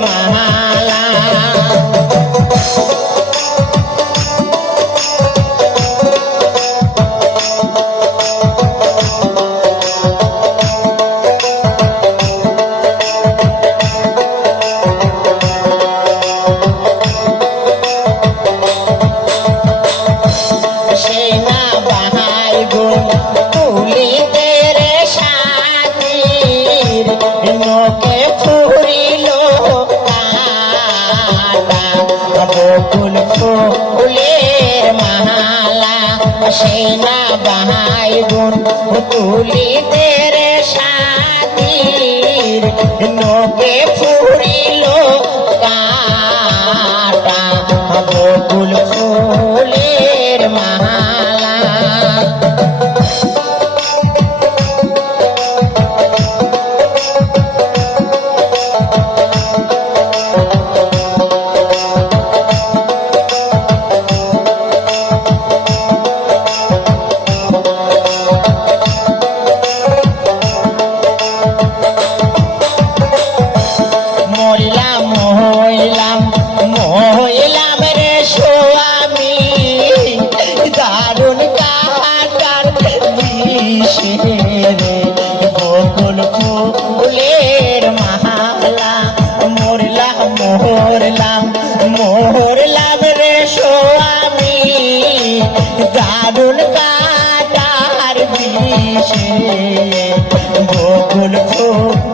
mama সেই না দাহাই গুণ তুলিতে রে সাদির নোকে কাটা। বকুল ফুলের মালা। বকুল ফুল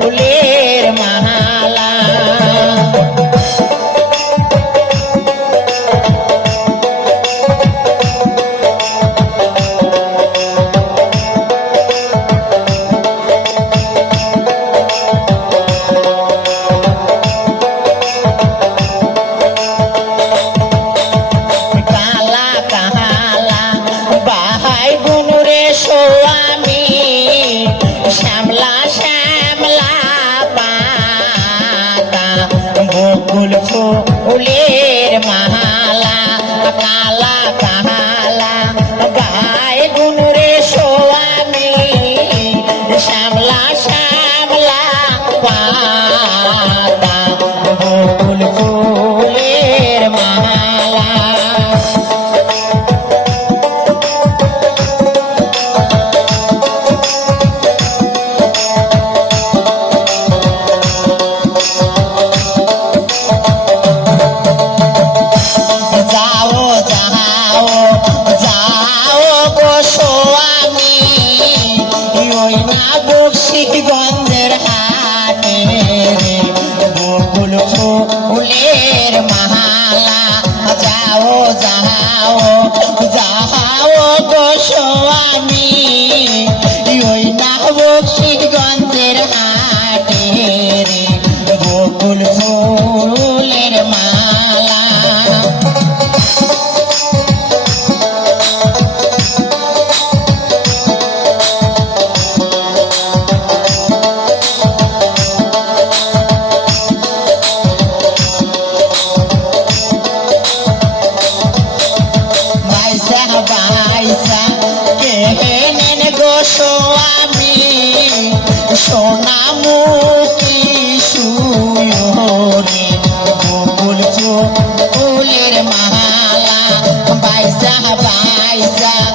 আশিক গন্ধের হাতে ফুলের মালা যাও যাও যা paisa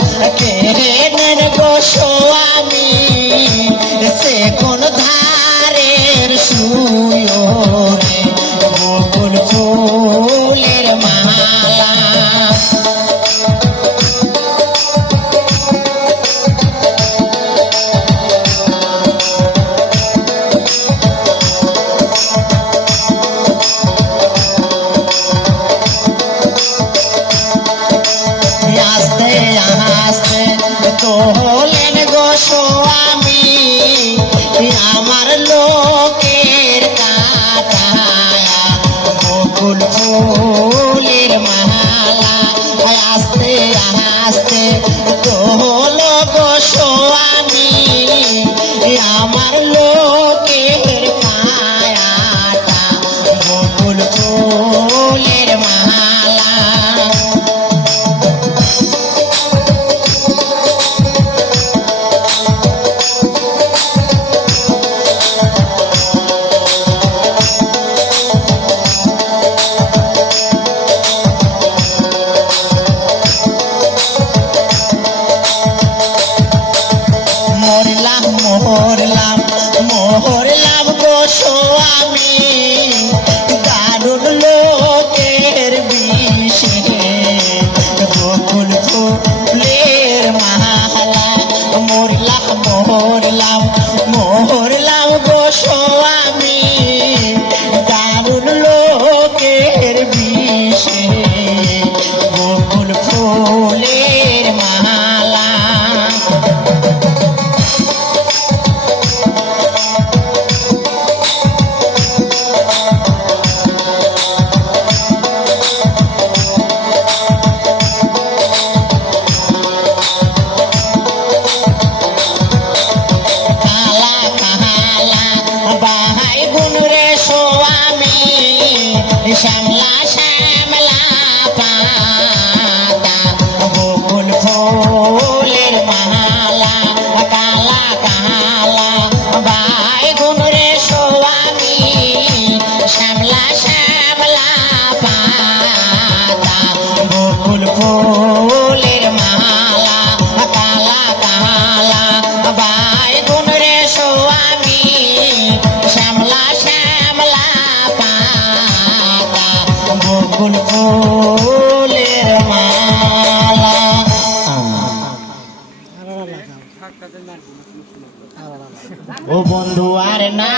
সোয়ামী বকুল ফুলের মালা। ও বন্ধু আর না